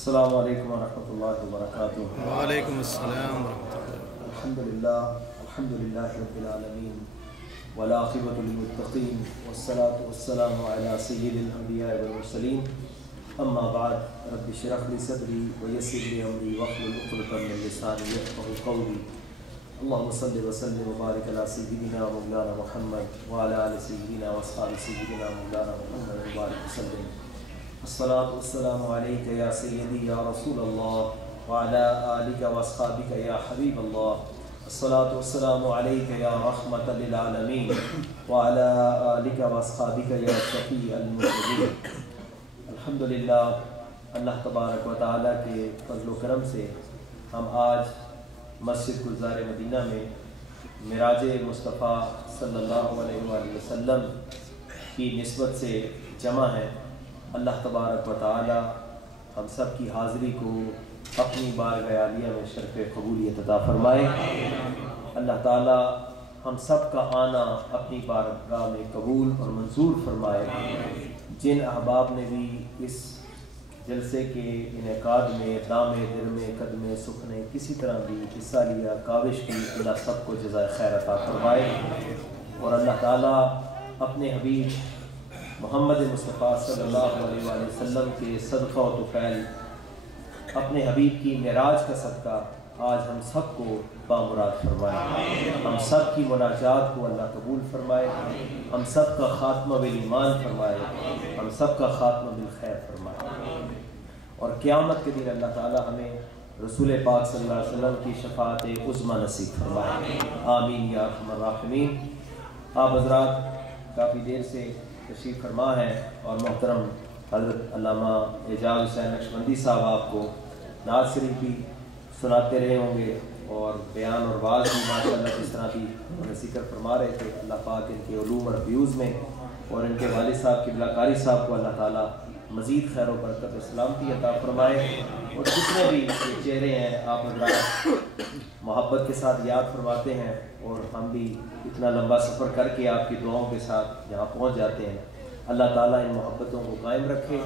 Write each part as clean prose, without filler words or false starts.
السلام علیکم ورحمۃ اللہ وبرکاتہ۔ وعلیکم السلام ورحمۃ اللہ۔ الحمدللہ رب العالمین والعاقبۃ للمتقین والصلاة والسلام علی سید الانبیاء والمرسلین، اما بعد، رب اشرح لی صدری ویسر لی امری واحلل عقدۃ من لسانی یفقهوا قولی۔ اللہم صل وسلم وبارک علی سیدنا مولانا محمد وعلی آل سیدنا واصحاب سیدنا مولانا محمد وبارک وسلم۔ الصلاة والسلام علیک یا سیدی یا رسول اللہ وعلی آلک واصحابک یا حبیب اللہ۔ الصلاة والسلام علیک یا رحمۃ للعالمین وعلی آلک واصحابک یا شفیع المذنبین۔ الحمدللہ، اللہ تبارک و تعالیٰ کے فضل و کرم سے ہم آج مسجد گلزار مدینہ میں معراج مصطفیٰ صلی اللہ علیہ وآلہ وسلم کی نسبت سے جمع ہیں۔ اللہ تبارک و تعالی ہم سب کی حاضری کو اپنی بارگاہ عالیہ میں شرف قبولیت عطا فرمائے۔ اللہ تعالی ہم سب کا آنا اپنی بارگاہ میں قبول اور منظور فرمائے۔ جن احباب نے بھی اس جلسے کے انعقاد میں دامے درمے قدمے سکھنے کسی طرح بھی حصہ لیا، کاوش کی، اللہ سب کو جزائے خیر عطا فرمائے۔ اور اللہ تعالیٰ اپنے حبیب محمد مصطفیٰ صلی اللہ علیہ وآلہ وسلم کے صدقہ و طفیل، اپنے حبیب کی معراج کا صدقہ آج ہم سب کو بامراد فرمائے۔ ہم سب کی مناجات کو اللہ قبول فرمائے، ہم سب کا خاتمہ بالایمان فرمائے، ہم سب کا خاتمہ بالخیر فرمائے، اور قیامت کے دن اللہ تعالی ہمیں رسول پاک صلی اللہ علیہ وسلم کی شفاعت عظمیٰ نصیب فرمائے۔ آمین یا ارحم الراحمین۔ آپ حضرات کافی دیر سے تشریف فرما ہے، اور محترم حضرت علامہ اعجاز حسین نقشبندی صاحب آپ کو نعت شریف بھی سناتے رہے ہوں گے، اور بیان اور واعظ بھی ماشاءاللہ جس طرح بھی انہیں ذکر فرما رہے تھے۔ اللہ پاک ان کے علوم اور فیوز میں، اور ان کے والد صاحب قبلہ قاری صاحب کو اللہ تعالیٰ مزید خیر و برکت و سلامتی عطا فرمائے، اور جتنے بھی یہ چہرے ہیں آپ حضرات محبت کے ساتھ یاد فرماتے ہیں، اور ہم بھی اتنا لمبا سفر کر کے آپ کی دعاؤں کے ساتھ یہاں پہنچ جاتے ہیں۔ اللہ تعالیٰ ان محبتوں کو قائم رکھے،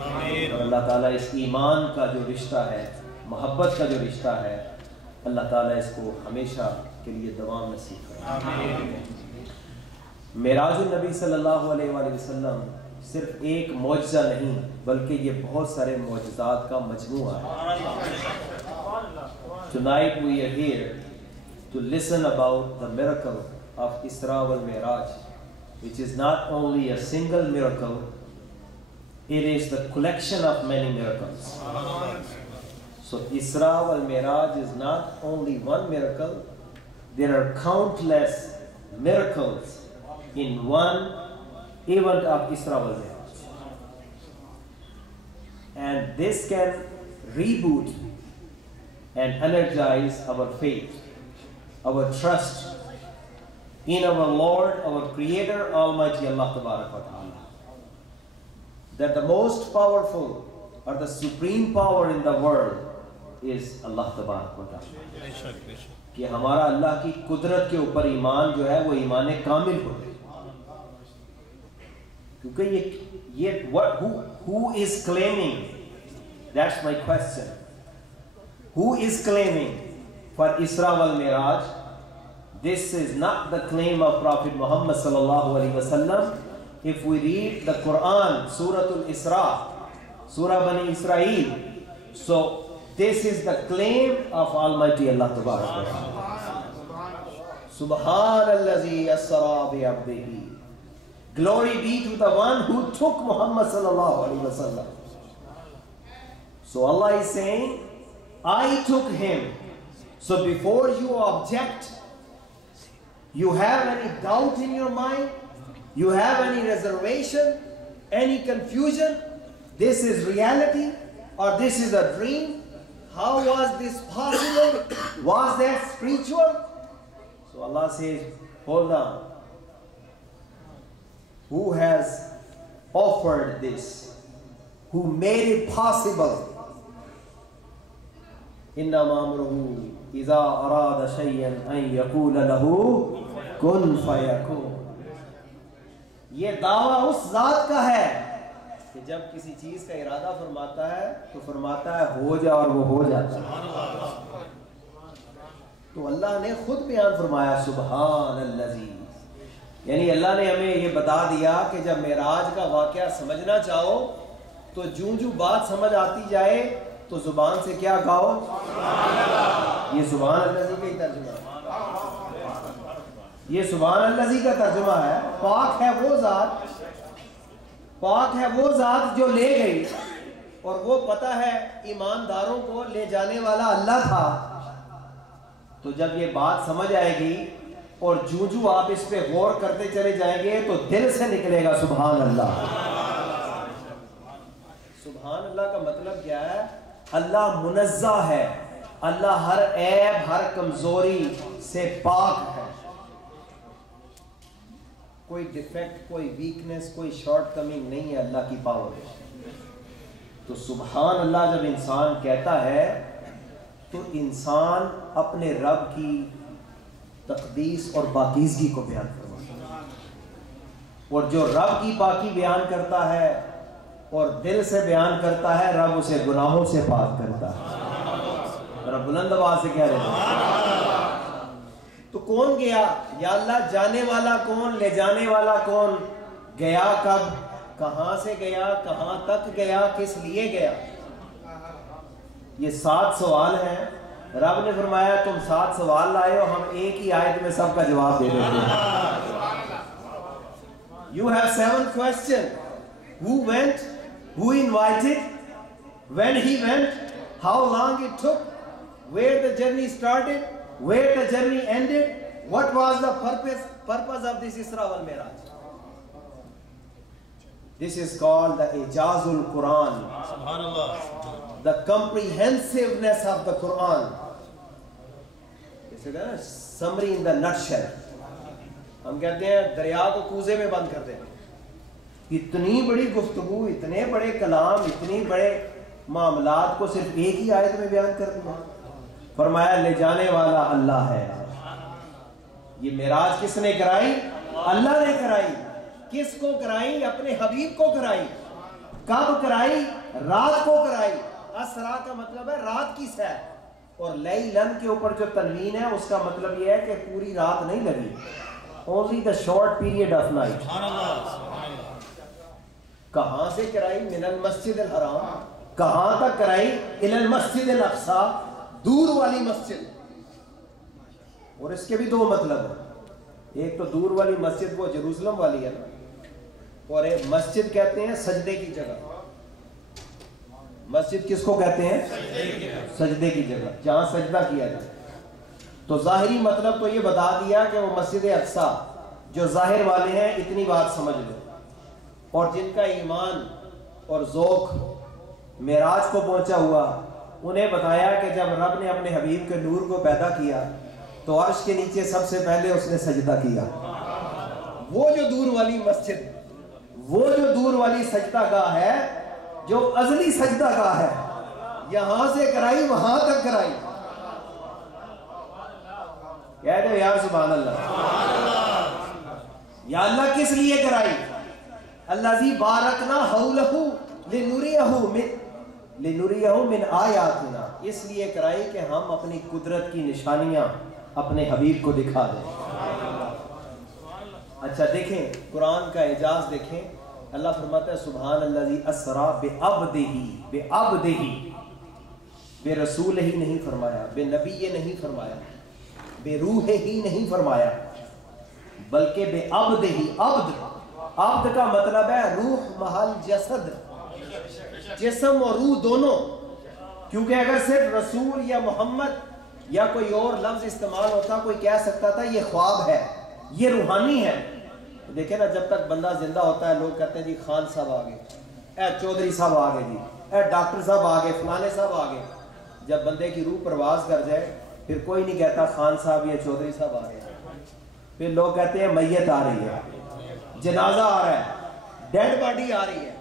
اور اللہ تعالیٰ اس ایمان کا جو رشتہ ہے، محبت کا جو رشتہ ہے، اللہ تعالیٰ اس کو ہمیشہ کے لیے دوام نصیب کرے۔ معراج النبی صلی اللہ علیہ وآلہ وسلم صرف ایک معجزہ نہیں، بلکہ یہ بہت سارے معجزات کا مجموعہ ہے۔ Tonight we are here to listen about the miracle of Isra wal Mi'raj, which is not only a single miracle, it is the collection of many miracles. So Isra wal Mi'raj is not only one miracle, there are countless miracles in one event of Isra wal Mi'raj. And this can reboot and energize our faith, our trust in our Lord, our Creator, Almighty Allah Tabarak wa Ta'ala. That the most powerful or the supreme power in the world is Allah Tabarak wa Ta'ala. کہ ہمارا اللہ کی قدرت کے اوپر ایمان جو ہے وہ ایمان کامل ہو، کیونکہ who is claiming, that's my question, who is claiming for Isra wal Mi'raj? This is not the claim of Prophet Muhammad sallallahu alaihi wasallam. If we read the Quran, Surah Al-Isra, Surah Bani Israel, so this is the claim of Almighty Allah Tabarak wa Ta'ala. Subhanallazi asra bi abdihi. Glory be to the one who took Muhammad sallallahu alaihi wasallam. So Allah is saying, I took him. So before you object, you have any doubt in your mind, you have any reservation, any confusion, this is reality or this is a dream, how was this possible, was that spiritual? So Allah says, hold on, who has offered this, who made it possible? إِنَّمَا أَمْرُهُ إِذَا أَرَادَ شَيْئًا أَن يَقُولَ لَهُ كُن فَيَكُونُ۔ یہ دعویٰ اس ذات کا ہے کہ جب کسی چیز کا ارادہ فرماتا ہے تو فرماتا ہے ہو جا اور وہ ہو جاتا ہے. تو اللہ نے خود بیان فرمایا سبحان الذی، یعنی اللہ نے ہمیں یہ بتا دیا کہ جب معراج کا واقعہ سمجھنا چاہو تو جو بات سمجھ آتی جائے تو زبان سے کیا کہو؟ یہ سبحان الذی کا ہی ترجمہ ہے، یہ سبحان الذی کا ترجمہ ہے. پاک ہے وہ ذات، پاک ہے وہ ذات جو لے گئی، اور وہ پتہ ہے ایمانداروں کو لے جانے والا اللہ تھا. تو جب یہ بات سمجھ آئے گی اور جو آپ اس پہ غور کرتے چلے جائیں گے تو دل سے نکلے گا سبحان اللہ. سبحان اللہ کا مطلب کیا ہے؟ اللہ منزہ ہے، اللہ ہر عیب ہر کمزوری سے پاک ہے. کوئی ڈیفیکٹ، کوئی ویکنس، کوئی شارٹ کمنگ نہیں ہے اللہ کی پاور میں. تو سبحان اللہ جب انسان کہتا ہے تو انسان اپنے رب کی تقدیس اور پاکیزگی کو بیان کرتا ہے، اور جو رب کی پاکی بیان کرتا ہے اور دل سے بیان کرتا ہے رب اسے گناہوں سے پاک کرتا ہے. رب بلند آواز سے کہہ رہے ہیں. تو کون گیا یا اللہ؟ جانے والا کون؟ لے جانے والا کون؟ گیا کب؟ کہاں سے گیا؟ کہاں تک گیا؟ کس لیے گیا؟ یہ 7 سوال ہیں. رب نے فرمایا تم 7 سوال لائے ہو، ہم ایک ہی آیت میں سب کا جواب دے دیتے ہیں. You have 7 questions. Who went? Who invited? When he went? How long it took? Where the journey started? Where the journey ended? What was the purpose of this Isra wal Miraj? This is called the Ijazul Quran. Subhanallah. The comprehensiveness of the Quran. Summary in the nutshell. ہم کہتے ہیں دریا کو کوزے میں بند کر دیں. اتنی بڑی گفتگو، اتنے بڑے کلام، اتنی بڑے معاملات کو صرف ایک ہی آیت میں بیان کر دیا. فرمایا لے جانے والا اللہ ہے. یہ معراج کس نے کرائی؟ اللہ نے کرائی. کس کو کرائی؟ اپنے حبیب کو کرائی. کب کرائی؟ رات کو کرائی. اسرا کا مطلب ہے رات کی سیر، اور لیلن کے اوپر جو تنوین ہے اس کا مطلب یہ ہے کہ پوری رات نہیں لگی. only the short period of night. کہاں سے کرائی؟ من المسجد الحرام. کہاں تک کرائی؟ الی المسجد الاقصی، دور والی مسجد. اور اس کے بھی 2 مطلب ہیں. ایک تو دور والی مسجد وہ جروسلم والی ہے نا، اور ایک مسجد کہتے ہیں سجدے کی جگہ. مسجد کس کو کہتے ہیں؟ سجدے کی جگہ، جہاں سجدہ کیا جائے. تو ظاہری مطلب تو یہ بتا دیا کہ وہ مسجد اقصی. جو ظاہر والے ہیں اتنی بات سمجھ لو، اور جن کا ایمان اور ذوق معراج کو پہنچا ہوا انہیں بتایا کہ جب رب نے اپنے حبیب کے نور کو پیدا کیا تو عرش کے نیچے سب سے پہلے اس نے سجدہ کیا. وہ جو دور والی مسجد، وہ جو دور والی سجدہ گاہ ہے، جو ازلی سجدہ گاہ ہے، یہاں سے کرائی وہاں تک کرائی. کہہ دو یا سبحان اللہ. یا اللہ کس لیے کرائی؟ الذی بارکنا حولہ لنریہ من آیاتنا. اس لیے کرائی کہ ہم اپنی قدرت کی نشانیاں اپنے حبیب کو دکھا دیں. اچھا دیکھیں قرآن کا اعجاز دیکھیں. اللہ فرماتا ہے سبحان الذی اسری بعبدہ. بے رسول ہی نہیں فرمایا، بے نبی نہیں فرمایا، بے روح ہی نہیں فرمایا، بلکہ بے عبد ہی. عبد کا مطلب ہے روح محل جسد، جسم اور روح دونوں. کیونکہ اگر صرف رسول یا محمد یا کوئی اور لفظ استعمال ہوتا کوئی کہہ سکتا تھا یہ خواب ہے، یہ روحانی ہے. دیکھیں نا جب تک بندہ زندہ ہوتا ہے لوگ کہتے ہیں جی خان صاحب آگے، اے چودھری صاحب آگے، جی اے ڈاکٹر صاحب آگے، فلانے صاحب آگے. جب بندے کی روح پرواز کر جائے پھر کوئی نہیں کہتا خان صاحب یا چودھری صاحب آ گئے. پھر لوگ کہتے ہیں میت آ رہی ہے، جنازہ آ رہا ہے، ڈیڈ باڈی آ رہی ہے.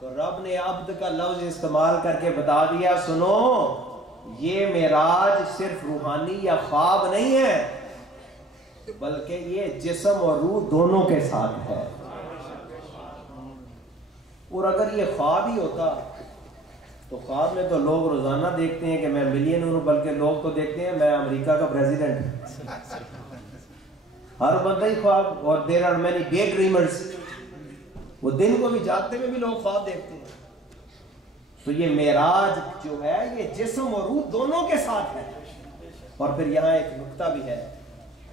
تو رب نے عبد کا لفظ استعمال کر کے بتا دیا سنو یہ معراج صرف روحانی یا خواب نہیں ہے بلکہ یہ جسم اور روح دونوں کے ساتھ ہے. اور اگر یہ خواب ہی ہوتا تو خواب میں تو لوگ روزانہ دیکھتے ہیں کہ میں ملین ہوں، بلکہ لوگ تو دیکھتے ہیں میں امریکہ کا پریزیڈنٹ، ہر بندہ ہی خواب. اور there are many day dreamers, وہ دن کو بھی جاگتے میں بھی لوگ خواب دیکھتے ہیں. تو یہ معراج جو ہے یہ جسم اور روح دونوں کے ساتھ ہے. اور پھر یہاں ایک نقطہ بھی ہے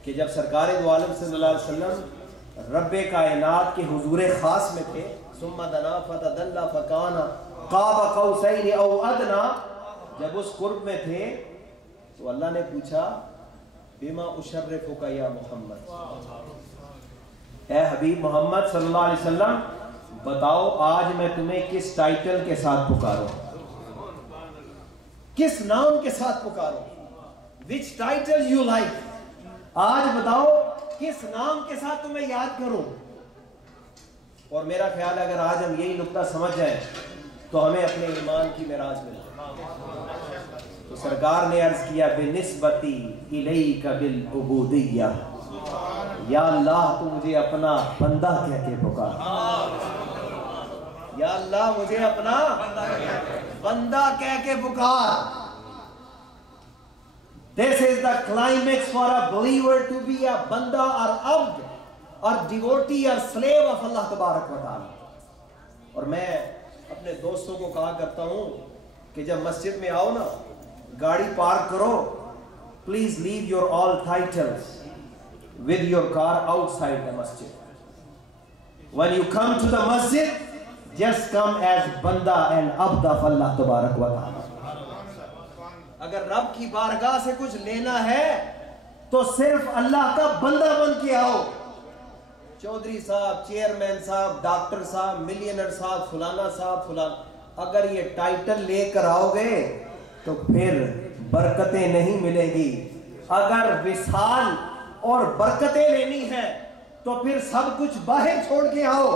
کہ جب سرکار دو عالم صلی اللہ علیہ وسلم رب کائنات کے حضور خاص میں تھے، ثم دنا فتدلى فكان قاب قوسین او ادنا، جب اس قرب میں تھے تو اللہ نے پوچھا بما اشرفک یا محمد، اے حبیب محمد صلی اللہ علیہ وسلم بتاؤ آج میں تمہیں کس ٹائٹل کے ساتھ پکاروں، کس نام کے ساتھ پکاروں، which title you like، آج بتاؤ کس نام کے ساتھ تمہیں یاد کروں. اور میرا خیال ہے اگر آج ہم یہی نقطہ سمجھ جائیں تو ہمیں اپنے ایمان کی معراج مل جائے. تو سرکار نے عرض کیا بنسبتی الیک بالعبودیہ، یا اللہ تو مجھے اپنا بندہ کہہ کے پکار، یا اللہ مجھے اپنا بندہ کہہ کے پکار. This is the climax for a believer to be a banda or abd or devotee or slave of Allah تبارک و تعالی. اور میں اپنے دوستوں کو کہا کرتا ہوں کہ جب مسجد میں آؤ نا، گاڑی پارک کرو، please leave your all titles with your car outside the masjid. When you come to the masjid, just come as banda and abd of Allah تبارک و تعالی. اگر رب کی بارگاہ سے کچھ لینا ہے تو صرف اللہ کا بندہ بن کے آؤ. چودھری صاحب، چیئرمین صاحب، ڈاکٹر صاحب، ملینر صاحب، فلانا صاحب، فلانا، اگر یہ ٹائٹل لے کر آؤ گے تو پھر برکتیں نہیں ملے گی. اگر وصال اور برکتیں لینی ہیں تو پھر سب کچھ باہر چھوڑ کے آؤ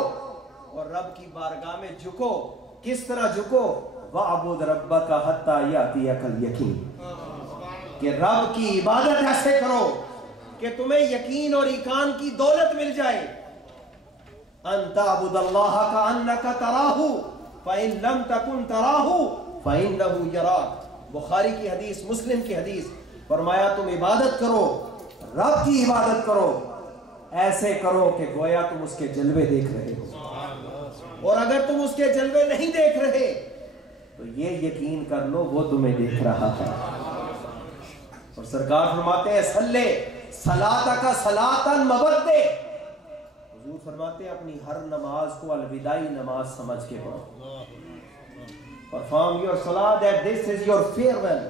اور رب کی بارگاہ میں جھکو. کس طرح جھکو؟ وَعْبُدْ رَبَّكَ حَتَّى يَأْتِيَكَ الْيَقِينُ، کہ رب کی عبادت ایسے کرو کہ تمہیں یقین اور ایقان کی دولت مل جائے. أَن تَعْبُدَ اللَّهَ كَأَنَّكَ تَرَاهُ فَإِن لَمْ تَكُن تَرَاهُ فَإِنَّهُ يَرَاكَ. بخاری کی حدیث، مسلم کی حدیث، فرمایا تم عبادت کرو، رب کی عبادت کرو، ایسے کرو کہ گویا تم اس کے جلوے دیکھ رہے ہو. اور اگر تم اس کے جلوے نہیں دیکھ رہے تو یہ یقین کر لو وہ تمہیں دیکھ رہا ہے. اور سرکار فرماتے ہیں صلی صلاتک صلاتا مبدے، حضور فرماتے ہیں اپنی ہر نماز کو الوداعی نماز سمجھ کے پڑھو. Perform your salah that this is your farewell,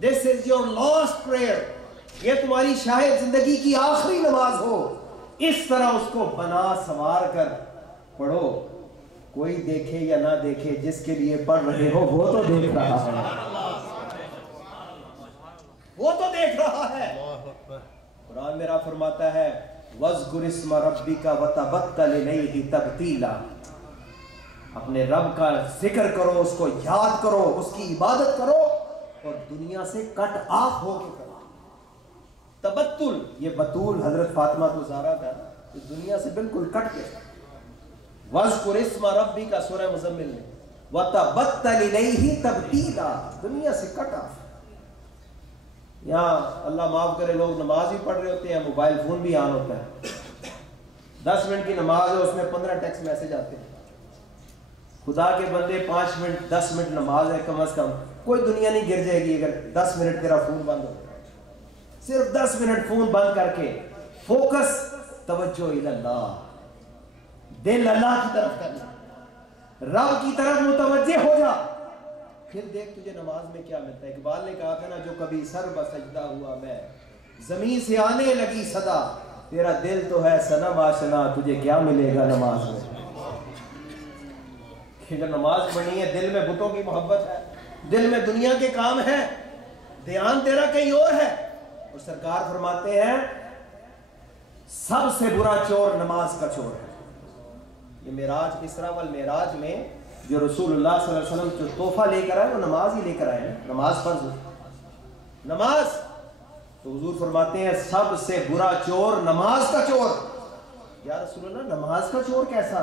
this is your last prayer، یہ تمہاری شاید زندگی کی آخری نماز ہو. اس طرح اس کو بنا سنوار کر پڑھو. کوئی دیکھے یا نہ دیکھے، جس کے لیے پڑھ رہے ہو وہ تو دیکھ رہا ہے، وہ تو دیکھ رہا ہے. قرآن میرا فرماتا ہے وَاذْكُرِ اسْمَ رَبِّكَ وَتَبَتَّلْ إِلَيْهِ تَبْتِيلًا، اپنے رب کا ذکر کرو، اس کو یاد کرو، اس کی عبادت کرو اور دنیا سے کٹ آف ہو کے کرو. تبتل، یہ بطول حضرت فاطمہ زہرا کا اس دنیا سے بالکل کٹ گیا. وَاذْكُرِ اسْمَ رَبِّكَ سورہ مزمل میں وَتَبَتَّلْ إِلَيْهِ تَبْتِيلًا، دنیا سے کٹ آف. یہاں اللہ معاف کرے لوگ نماز بھی پڑھ رہے ہوتے ہیں، موبائل فون بھی آن ہوتا ہے، 10 منٹ کی نماز ہے اس میں 15 ٹیکسٹ میسج آتے ہیں. خدا کے بندے 5 منٹ 10 منٹ نماز ہے کم از کم، کوئی دنیا نہیں گر جائے گی اگر 10 منٹ تیرا فون بند ہو. صرف 10 منٹ فون بند کر کے فوکس، توجہ اللہ، دل اللہ کی طرف کرنا، رب کی طرف متوجہ ہو جا، پھر دیکھ تجھے نماز میں کیا ملتا ہے. اقبال نے کہا تھا نا جو کبھی سر بسجدہ ہوا میں، زمین سے آنے لگی صدا، تیرا دل تو ہے صنم آشنا، تجھے کیا ملے گا نماز میں. اگر نماز پڑھنی ہے، دل میں بتوں کی محبت ہے، دل میں دنیا کے کام ہے، دھیان تیرا کہیں اور ہے. اور سرکار فرماتے ہیں سب سے برا چور نماز کا چور ہے. یہ معراج، اسراء والمعراج میں جو رسول اللہ صلی اللہ علیہ وسلم جو تحفہ لے کر آئے وہ نماز ہی لے کر آئے، نماز فرض ہے، نماز. تو حضور فرماتے ہیں سب سے برا چور نماز کا چور. یا رسول اللہ نماز کا چور کیسا؟